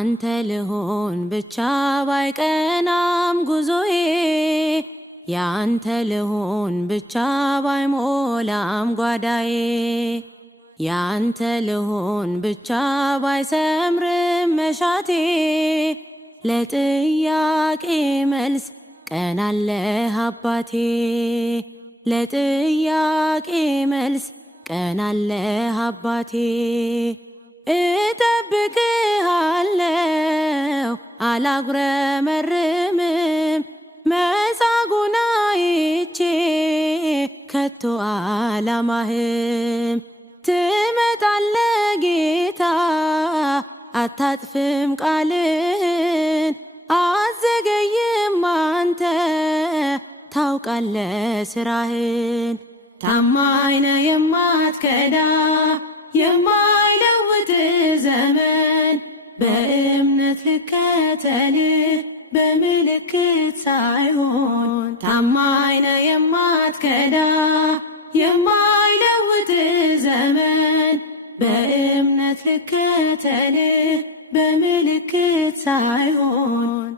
ያንተ ልሆን ብቻ ባይቀናም ጉዞዬ ያንተ ልሆን ብቻ ባይሞላም ጓዳዬ ያንተ ልሆን ብቻ ባይሰምርም መሻቴ ለጥያቄ መልስ ቀናለህ አባቴ ለጥያቄ መልስ ቀናለህ አባቴ እጠብቅሃለሁ አላጉረመርምም መጻጉዕን አይቼ ከቶ አላማህም ትመጣለህ ጌታ አታጥፍም ቃልህን አዘገይም አንተ ታውቃለህ ስራህን ታማኝ ነህ የማትከዳ የማይለውጥ ዘመን በእምነት ልከተልህ በምልክት ሳይሆን ታማኝ ነህ የማትከዳ የማይለውጥ ዘመን በእምነት ልከተልህ በምልክት ሳይሆን